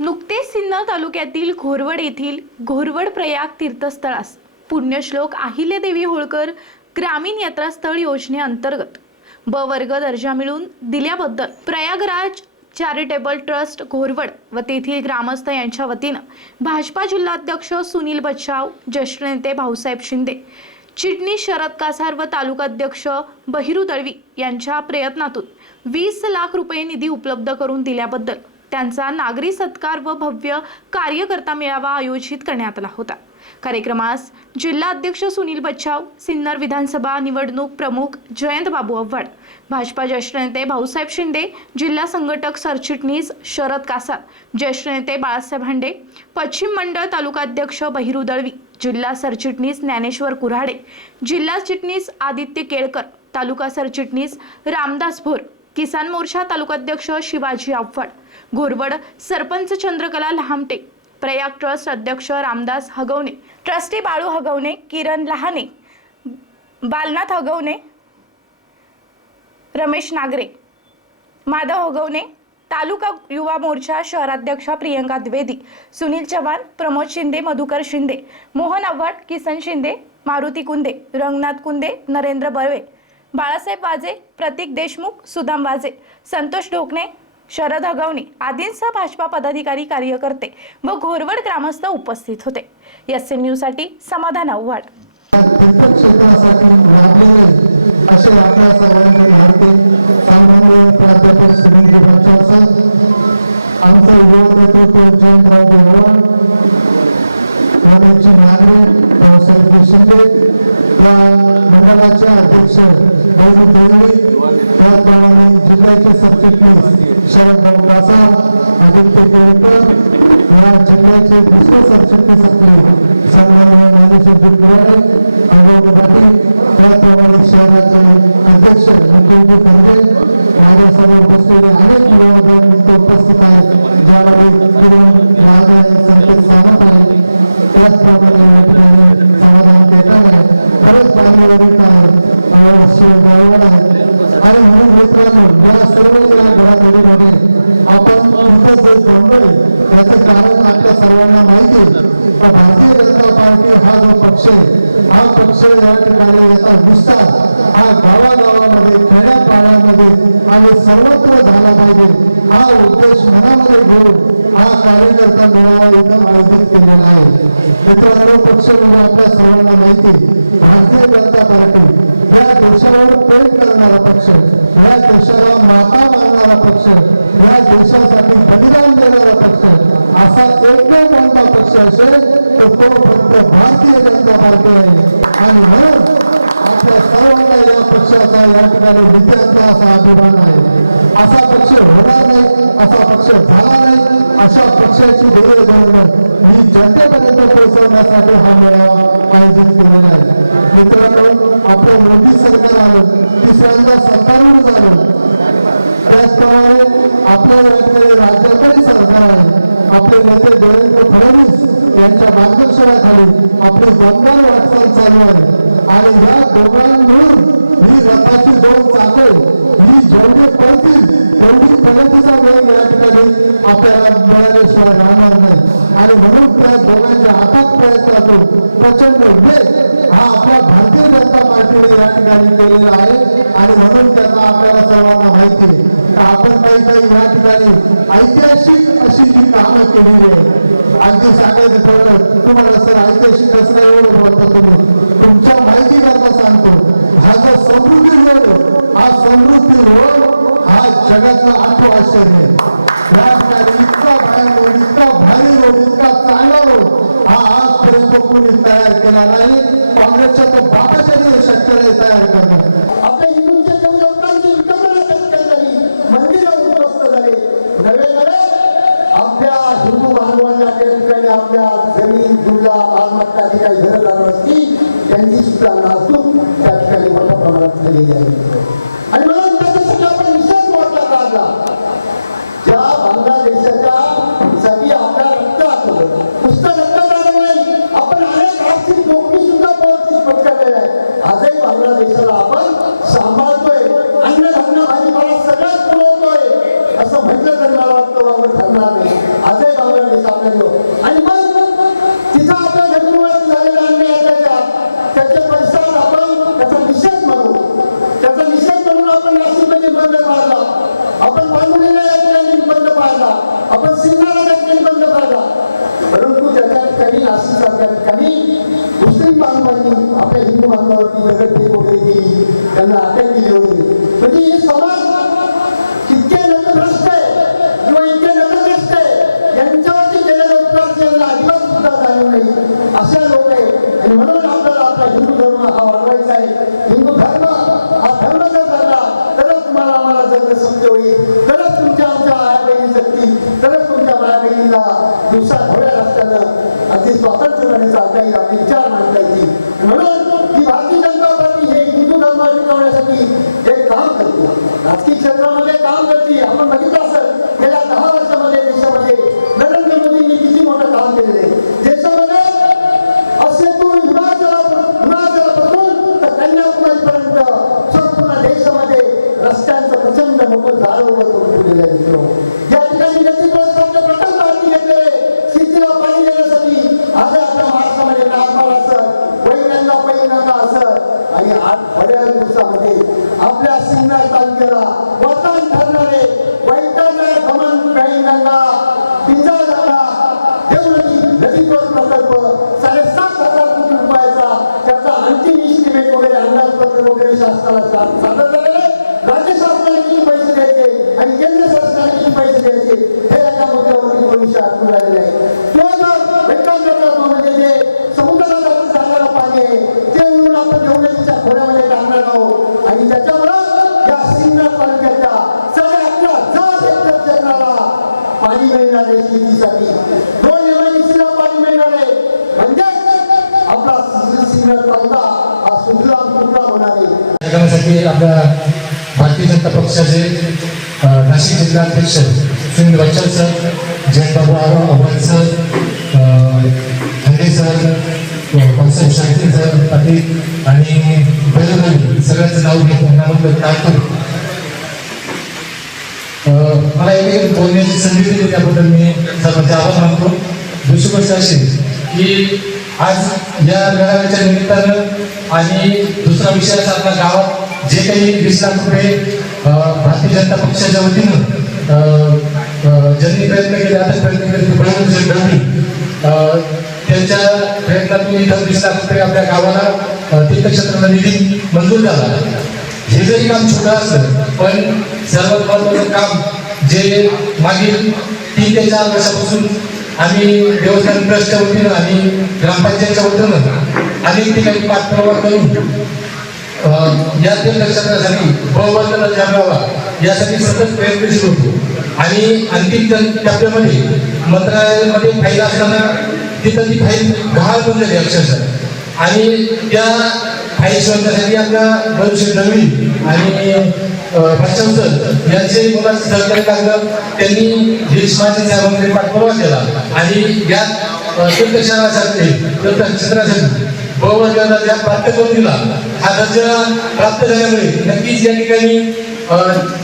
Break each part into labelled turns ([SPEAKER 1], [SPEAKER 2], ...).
[SPEAKER 1] नुकतेच सिन्नर तालुक्यातील घोरवड येथील घोरवड प्रयाग तीर्थस्थळास पुण्यश्लोक अहिल्यादेवी होळकर ग्रामीण यात्रास्थळ योजनेअंतर्गत ब वर्ग दर्जा मिळून दिल्याबद्दल प्रयागराज चॅरिटेबल ट्रस्ट घोरवड व तेथील ग्रामस्थ यांच्या वतीनं भाजपा जिल्हाध्यक्ष सुनील बच्चाव ज्येष्ठ नेते भाऊसाहेब शिंदे चिटणीस शरद कासार व तालुकाध्यक्ष बहिरू दळवी यांच्या प्रयत्नातून वीस लाख रुपये निधी उपलब्ध करून दिल्याबद्दल त्यांचा नागरी सत्कार व भव्य कार्यकर्ता मेळावा आयोजित करण्यात आला होता. कार्यक्रमास जिल्हा अध्यक्ष सुनील बच्चाव सिन्नर विधानसभा निवडणूक प्रमुख जयंत बाबू आव्हाड भाजपा ज्येष्ठ नेते भाऊसाहेब शिंदे जिल्हा संघटक सरचिटणीस शरद कासार ज्येष्ठ नेते बाळासाहेब हांडे पश्चिम मंडळ तालुकाध्यक्ष बहिरू दळवी जिल्हा सरचिटणीस ज्ञानेश्वर कुऱ्हाडे जिल्हा चिटणीस आदित्य केळकर तालुका सरचिटणीस रामदास भोर किसान मोर्चा तालुकाध्यक्ष शिवाजी आव्हाड घोरवड सरपंच चंद्रकला लहामटे प्रयाग ट्रस्ट अध्यक्ष रामदास हगवणे ट्रस्टी बाळू हगवणे किरण लहाने बालनाथ हगवणे रमेश नागरे माधव हगवणे तालुका युवा मोर्चा शहराध्यक्षा प्रियंका द्विवेदी सुनील चव्हाण प्रमोद शिंदे मधुकर शिंदे मोहन आव्हाड किसन शिंदे मारुती कुंदे रंगनाथ कुंदे नरेंद्र बर्वे बाळासाहेब वाजे प्रतीक देशमुख सुदाम वाजे संतोष ढोकणे शरद हगवणे आदींसह भाजपा पदाधिकारी कार्यकर्ते व घोरवड ग्रामस्थ उपस्थित होते. एस एम न्यूजसाठी समाधान आव्हाड.
[SPEAKER 2] क्षेत्रासाठी लाभलेले असे आपल्या सर्वांचे लाडके सन्मान्य प्राध्यापक सुनीलजी भाटकर सर आमचं युवा नेतृत्व जयंतरावजी आव्हाड वनेची नागरे भाऊसाहेबजी शिंदे या मंडळाचे अध्यक्ष भैरू दळवे त्याचप्रमाणे जिल्ह्याचे सरचिटणीस शरदभाऊ कासार आदित्य केळकर या जिल्ह्याचे दुसरे सरचिटणीस आपले सन्मान्य ज्ञानेश्वरजी पुराणे अगोदर पाटील त्याचप्रमाणे शहराचे अध्यक्ष मुकुलजी खंजे माझ्यासमोर बसलेले अनेक युवागण इथं उपस्थित आहेत ज्यामध्ये किरण महादे आहेत संकेत सानप आहेत. त्याचप्रमाणे या ठिकाणी समाधान केकर आहे. बरेच मान्यवर आहेत आवड आहे. आणि म्हणून मित्रांनो या सर्व या घडामोडीमध्ये आपण इथं जे जोडलोय याचं कारण आपल्या सर्वांना माहिती आहे. का भारतीय जनता पार्टी हा जो पक्ष आहे हा पक्ष या ठिकाणी याचा विस्तार हा गावागावामध्ये खेड्यापाड्यामध्ये आणि सर्वत्र झाला पाहिजे हा उद्देश मनामध्ये घेऊन हा कार्यकर्ता मेळावा इथं आयोजित केलेला आहे. मित्रांनो पक्ष म्हणजे आपल्या सर्वांना माहिती भारतीय जनता पार्टी या देशावर प्रेम करणारा पक्ष या देशाला माता मानणारा पक्ष या देशासाठी बलिदान देणारा पक्ष असा एकमेव कोणता पक्ष असेल तर तो फक्त भारतीय जनता पार्टी आहे. आणि म्हणून आपल्या सर्वांना या पक्षाचा या ठिकाणी नेत्यांचा असा अभिमान आहे. असा पक्ष होणार नाही असा पक्ष झाला नाही अशा पक्षाची ध्येय धोरण ही जनतेपर्यंत पोहोचवण्यासाठी हा मेळावा आयोजित केलेला आहे. मित्रांनो आपलं मोदी सरकार आलं तिसऱ्यांदा सत्तारूढ झालं. त्याचप्रमाणे आपलं या ठिकाणी राज्यातही सरकार आहे. आपले नेते देवेंद्र फडणवीस यांच्या मार्गदर्शनाखाली आपली दमदार वाटचाल चालू आहे. आणि या दोघांमिळून ही रथाची दोन चाके ही जेवढे पळतील तेवढी प्रगतीचा वेग या ठिकाणी आपल्याला मिळाल्याशिवाय राहणार नाही. आणि म्हणून त्या दोघांच्या अथक प्रयत्नातून प्रचंड वेग हा आपल्या भारतीय जनता पार्टीने या ठिकाणी केलेला आहे. आणि म्हणून त्याचा आपल्याला सर्वांना माहिती आहे का आपण काही काही या ठिकाणी ऐतिहासिक अशी जी कामं केलेली आहे अगदी सांगायचं ठरलं तुम्हाला सर ऐतिहासिक कसं काय एवढं बोलता तुम्ही? तुमच्या माहिती करता सांगतो हा जो समृद्धी रोड आहे हा समृद्धी रोड हा जगातला आठवा आश्चर्य आहे. या ठिकाणी इतका भारी इतका भारी रोड इतका चांगला रोड हा आजपर्यंत कोणी तयार केला नाही. काँग्रेसच्या तो बापाच्या नाही शक्य नाही तयार करणं
[SPEAKER 3] आपल्या हिंदूंच्या देवदेवतांची विटंबना सत्कार झाली मंदिर उद्ध्वस्त झाले. नवे नवे आपल्या हिंदू बांधवांना त्या ठिकाणी आपल्या जमीन जुमला मालमत्ता जी काही घरं जाणार असतील त्यांची सुद्धा नासूक त्या ठिकाणी मोठ्या प्रमाणात झालेली आहे. परंतु त्याच्या ठिकाणी नाशिकसारख्या ठिकाणी मुस्लिम बांधवांनी आपल्या हिंदू बांधवांवरती दगडफेक वगैरे केली त्यांना अटक केली वगैरे म्हणजे हे समाज इतके नतभ्रष्ट आहे किंवा इतके नतभ्रष्ट आहे यांच्यावरती केलेले उपकार यांना अजिबात सुद्धा जाणीव नाही. अशा लोक आहे आणि म्हणून आपल्याला आपला हिंदू धर्म हा वाढवायचा आहे. हिंदू धर्म हा धर्म जर झाला तरच तुम्हाला आम्हाला जगणं सत्य होईल. तरच तुमच्या आमच्या आया बहिणी जगतील तरच तुमच्या माया बहिणीला दिवसात अगदी स्वातंत्र्यपणे चालता येईल आपले विचार मांडता येतील म्हणून ही भारतीय जनता पार्टी हे हिंदू धर्म टिकवण्यासाठी हे काम करते. राजकीय क्षेत्रामध्ये काम करते. आपण बघितलं असेल आणि आज बऱ्याच दिवसामध्ये आपल्या सिन्नर तालुक्याला वतन ठरणारे वैतरणा गमन पैगंगा पिंजाळगंगा देवनदी नदी जोड प्रकल्प साडेसात हजार कोटी रुपयाचा त्याचा अंतिम इस्टिमेट वगैरे अंदाजपत्र वगैरे शासनाला सादर झालेले राज्य शासनाने किती पैसे द्यायचे आणि केंद्र शासनाने किती पैसे द्यायचे
[SPEAKER 4] पक्षाचे अ, नाशिक जिल्हाध्यक्ष सुनील बच्चन सर जयंतबाबू जयबाबू आव्हाड सर अ, खंडे सर कौशल शांती सर पाटील आणि बैलगावी सगळ्यांचं नाव घेत नाव टाकतो मला एक बोलण्याची संधी दिली त्याबद्दल मी सर्वांचे आभार मानतो. दुसरी गोष्ट अशी की आज या मेळाव्याच्या निमित्तानं आणि दुसरा विषय असा आपल्या गावात जे काही वीस लाख रुपये भारतीय जनता पक्षाच्या वतीनं ज्यांनी प्रयत्न केले आता प्रयत्न केले प्रधानमंत्री गांधी त्यांच्या प्रयत्नातून इथं वीस लाख रुपये आपल्या गावाला तीर्थक्षेत्राला निधी मंजूर झाला. हे जरी काम छोटं असलं पण सर्वात महत्वाचं काम जे मागील तीन ते चार वर्षापासून आम्ही देवस्थान ट्रस्टच्या वतीनं आणि ग्रामपंचायतच्या वतीनं अनेक ठिकाणी पाठपुरावा करून या तीर्थक्षेत्रासाठी बहुवर्गाला जागावा. यासाठी सतत प्रयत्नशील होतो. आणि अंतिम टप्प्यामध्ये मंत्रालयामध्ये फाईल असताना तिथं ती फाईल गहाळ बनलेली अक्षरशः. आणि त्या फाईल शोधण्यासाठी आपल्या भविष्य नवीन आणि भाषण यांचे मला सहकार्य लागलं. त्यांनी देशमाचे साहेबांकडे पाठपुरावा केला. आणि या अ, तीर्थक्षेत्रासाठी तीर्थक्षेत्रासाठी बहुवर्गाला ज्या प्राप्त करून दिला हा दर्जा प्राप्त झाल्यामुळे नक्कीच या ठिकाणी अ,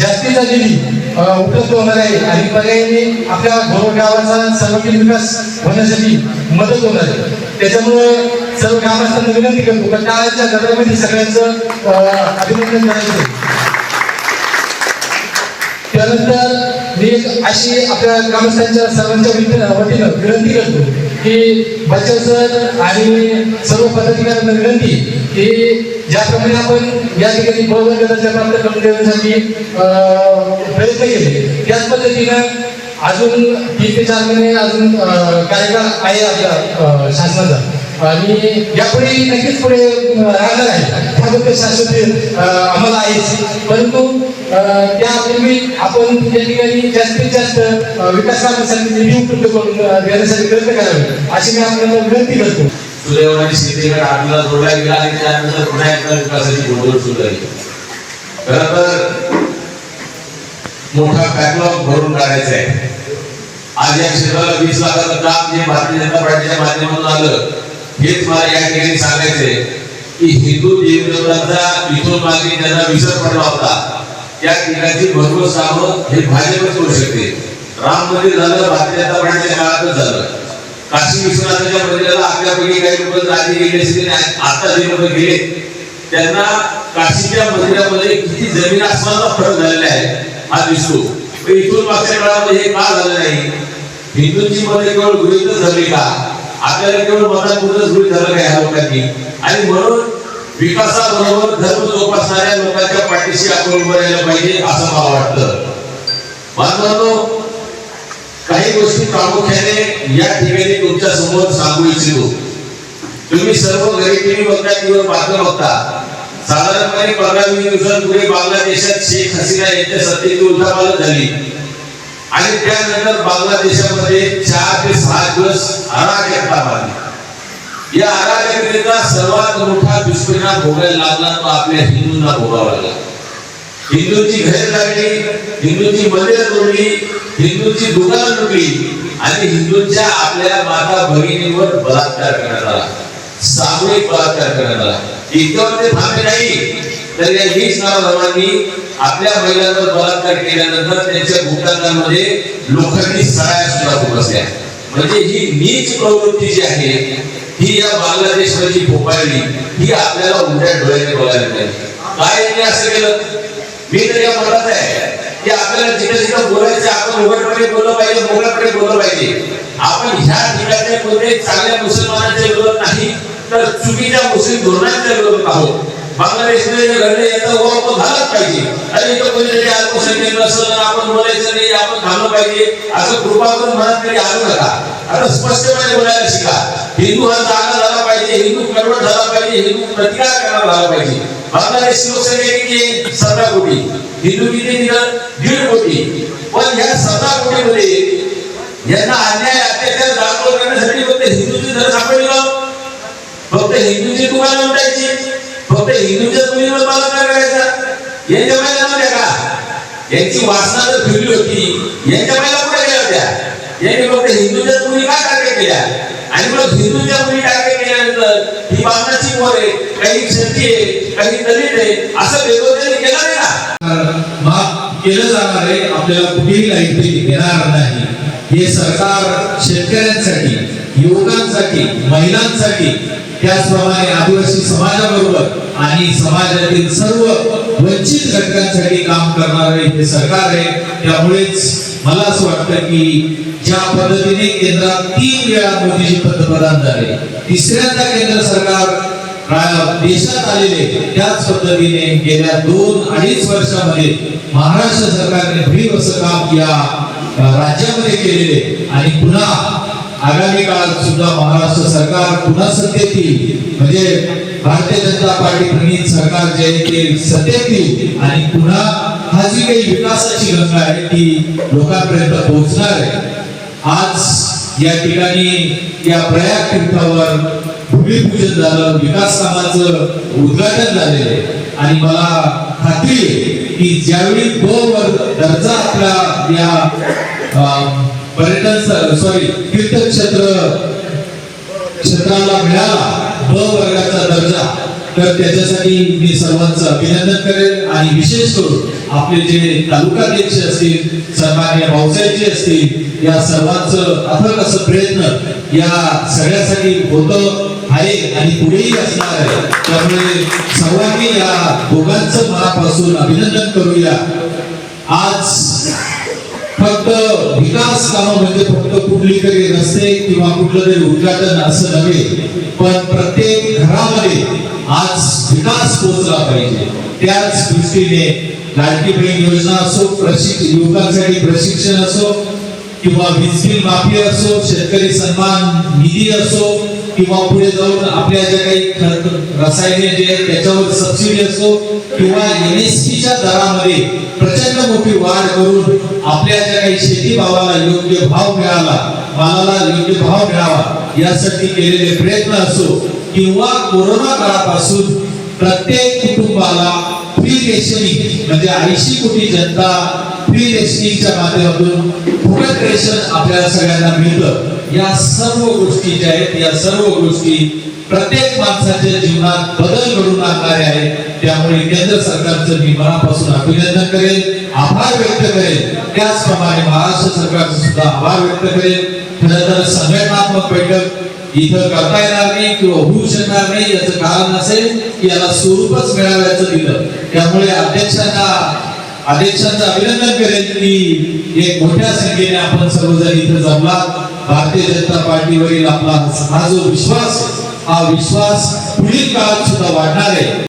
[SPEAKER 4] जास्तीचा निधी उपलब्ध होणार आहे. आणि पर्यायाने आपल्या भोर गावाचा सर्वांगीण विकास होण्यासाठी मदत होणार आहे. त्याच्यामुळे सर्व ग्रामस्थांना विनंती करतो का काळाच्या गटामध्ये सगळ्यांचं अभिनंदन करायचं त्यानंतर मी अशी आपल्या ग्रामस्थांच्या सर्वांच्या वतीनं विनंती करतो की बच्चन सर आणि सर्व पदाधिकाऱ्यांना विनंती की ज्याप्रमाणे आपण या ठिकाणी बरोबर गटाच्या प्राप्त करून देण्यासाठी प्रयत्न केले त्याच पद्धतीनं अजून तीन ते चार महिने अजून अं, कार्यकाळ आहे आपल्या शासनाचा. आणि यापुढे नक्कीच पुढे राहणार आहे. त्याबद्दल शाश्वती अं, आम्हाला आहेच. परंतु त्या त्यापूर्वी आपण या ठिकाणी जास्तीत जास्त विकासासाठी विकास निधी उपलब्ध करून देण्यासाठी प्रयत्न करावे अशी मी आपल्याला विनंती करतो.
[SPEAKER 5] सुदैवाने शेतीकडे आपल्याला जोडला गेला आणि त्यानंतर पुन्हा एकदा विकासाची सुरू झाली. खरं तर मोठा बॅकलॉग भरून काढायचा आहे. आज या क्षेत्राला वीस लाखाचं काम जे भारतीय जनता पार्टीच्या माध्यमातून आलं हेच मला या ठिकाणी सांगायचंय की हिंदू देवदेवतांचा इथून मागे त्यांना विसर पडला होता. त्या ठिकाणची भरपूर कामं हे भाजपच करू शकते. राम मंदिर झालं भारतीय जनता पार्टीच्या काळातच झालं. काशी विश्वनाथाच्या मंदिराला आपल्यापैकी काही लोक आधी गेले असतील आता जे लोक गेले त्यांना काशीच्या मंदिरामध्ये किती जमीन आसमानाचा फरक झालेला आहे हा दिसतो. पण इथून मागच्या काळामध्ये हे का झालं नाही? हिंदूंची मध्ये केवळ गृहितच झाली का? आपल्याला केवळ मतापुरतच गृहित धरलं का लोकांनी. आणि म्हणून विकासाबरोबर धर्म जोपासणाऱ्या लोकांच्या पाठीशी आपण उभं राहिलं पाहिजे असं मला वाटतं. बांधवांनो काही गोष्टी प्रामुख्याने या ठिकाणी तुमच्यासमोर सांगू इच्छितो. तुम्ही सर्व घरी टीव्ही बघता किंवा बातम्या बघता. साधारणपणे पंधरा वीस दिवसांपूर्वी बांगलादेशात शेख हसीना यांच्या सत्तेची उलथापालट झाली. आणि त्यानंतर बांगलादेशामध्ये चार ते सहा दिवस अराजकता मारली. या अराजकतेचा सर्वात मोठा दुष्परिणाम भोगायला लागला तो आपल्या हिंदूंना भोगावा लागला. हिंदूंची घरे लागली हिंदूंची मंदिर तोडली हिंदूंची दुकान लुटली आणि हिंदूंच्या आपल्या माता भगिनीवर बलात्कार करण्यात आला. सामूहिक बलात्कार करण्यात आला. इतकं ते थांबले नाही तर या हीच नावांनी आपल्या महिलांवर बलात्कार केल्यानंतर त्यांच्या भूतांमध्ये लोखंडी सराया सुद्धा खुपसल्या म्हणजे ही नीच प्रवृत्ती जी आहे ही या बांगलादेशची भोपाळली ही आपल्याला उलट्या डोळ्याने बघायला मिळाली. काय यांनी असं केलं? मी तर या मनात आहे. की आपल्याला जिथे जिथे बोलायचं आपण उघडपणे बोललं पाहिजे मोकळ्याकडे बोललं पाहिजे. आपण ह्या ठिकाणी कोणत्याही चांगल्या मुसलमानांच्या विरोधात नाही तर चुकीच्या मुस्लिम धोरणांच्या विरोधात आहोत. बांगलादेशमध्ये घडले याचा ओळख झालाच पाहिजे. आणि इथं कोणीतरी अल्पसंख्य नसलं आपण बोलायचं नाही आपण थांबलं पाहिजे. असं कृपा करून म्हणत तरी आणू नका. आता स्पष्टपणे बोलायला शिका. हिंदू हा जागा झाला पाहिजे हिंदू कन्वर्ट झाला पाहिजे हिंदू प्रतिकार करणार झाला पाहिजे. बांगलादेश लोकसंख्या किती सतरा कोटी. हिंदू किती? निघाल दीड कोटी. पण या सतरा कोटीमध्ये यांना अन्याय अत्याचार दाखल करण्यासाठी फक्त हिंदूची धर सापडली का फक्त हिंदूची दुकानं उठायची फक्त हिंदूच्या मुलीवर बलात्कार करायचा यांच्या महिला नव्हत्या का? यांची वासना जर फिरली होती यांच्या महिला कुठे गेल्या होत्या? यांनी फक्त हिंदूच्या मुली काय टार्गेट केल्या? आणि मग हिंदूच्या मुली टार्गेट केल्यानंतर ही वासनाची मोर आहे काही क्षती आहे काही दलित आहे असं वेगवेगळे केलं नाही ना
[SPEAKER 6] माफ केलं जाणार आहे आपल्याला कुठेही काहीतरी घेणार नाही. हे सरकार शेतकऱ्यांसाठी युवकांसाठी महिलांसाठी त्याचप्रमाणे आदिवासी समाजाबरोबर आणि समाजातील सर्व वंचित घटकांसाठी काम करणारे हे सरकार आहे. त्यामुळेच मला असं वाटतं की ज्या पद्धतीने केंद्रात तीन वेळा मोदीजी पंतप्रधान झाले तिसऱ्यांदा केंद्र सरकार देशात आलेले त्याच पद्धतीने गेल्या दोन अडीच वर्षामध्ये महाराष्ट्र सरकारने भरीव असं काम या राज्यामध्ये केलेले आणि पुन्हा आगामी काळात सुद्धा महाराष्ट्र सरकार पुन्हा सत्तेत येईल. म्हणजे भारतीय जनता पार्टी प्रणित सरकार जे आहे ते सत्तेत येईल आणि पुन्हा हा जी काही विकासाची गंगा आहे ती लोकांपर्यंत पोहोचणार आहे. आज या ठिकाणी या प्रयाग तीर्थावर भूमिपूजन झालं विकास कामाचं उद्घाटन झालेलं आहे. आणि मला खात्री आहे की ज्यावेळी ब दर्जा आपल्या या पर्यटन सॉरी तीर्थक्षेत्र क्षेत्राला मिळाला ब वर्गाचा दर्जा तर त्याच्यासाठी मी सर्वांचं अभिनंदन करेन आणि विशेष करून आपले जे तालुकाध्यक्ष असतील सन्मान्य भाऊसाहेबजी असतील या सर्वांचं अथक असं प्रयत्न या सगळ्यासाठी होतं आहे आणि पुढेही असणार आहे. त्यामुळे सर्वांनी या दोघांचं मनापासून अभिनंदन करूया. आज फक्त विकास कामं म्हणजे फक्त कुठली तरी रस्ते किंवा कुठलं तरी उद्घाटन असं नव्हे पण प्रत्येक घरामध्ये आज विकास पोहोचला पाहिजे. त्याच दृष्टीने लाडकी बहीण योजना असो प्रशिक्षण युवकांसाठी प्रशिक्षण असो किंवा वीज बिल माफी असो शेतकरी सन्मान निधी असो किंवा पुढे जाऊन आपल्या ज्या काही रसायने जे आहेत त्याच्यावर सबसिडी असो किंवा एनएसपीच्या दरामध्ये मोठी वाढ करून आपल्या ज्या काही शेती भावाला योग्य भाव मिळाला मालाला योग्य भाव मिळावा यासाठी केलेले प्रयत्न असो किंवा कोरोना काळापासून प्रत्येक कुटुंबाला फ्री रेशनिंग म्हणजे ऐंशी कोटी जनता फ्री रेशनिंगच्या माध्यमातून फुकट रेशन आपल्याला सगळ्यांना मिळतं. या सर्व गोष्टी ज्या आहेत या सर्व गोष्टी प्रत्येक माणसाच्या जीवनात बदल घडून आणणारे आहेत. त्यामुळे केंद्र सरकारचं मी मनापासून अभिनंदन करेल आभार व्यक्त करेल त्याचप्रमाणे महाराष्ट्र सरकारचा सुद्धा आभार व्यक्त करेल खरं तर संघटनात्मक बैठक इथं करता येणार नाही किंवा होऊ शकणार नाही याचं कारण असेल की याला स्वरूपच मिळाव्याचं दिलं. त्यामुळे अध्यक्षांना अध्यक्षांचं अभिनंदन करेल की एक मोठ्या संख्येने आपण सर्वजण इथं जमला. भारतीय जनता पार्टीवरील आपला हा जो विश्वास हा विश्वास पुढील काळात सुद्धा वाढणार आहे.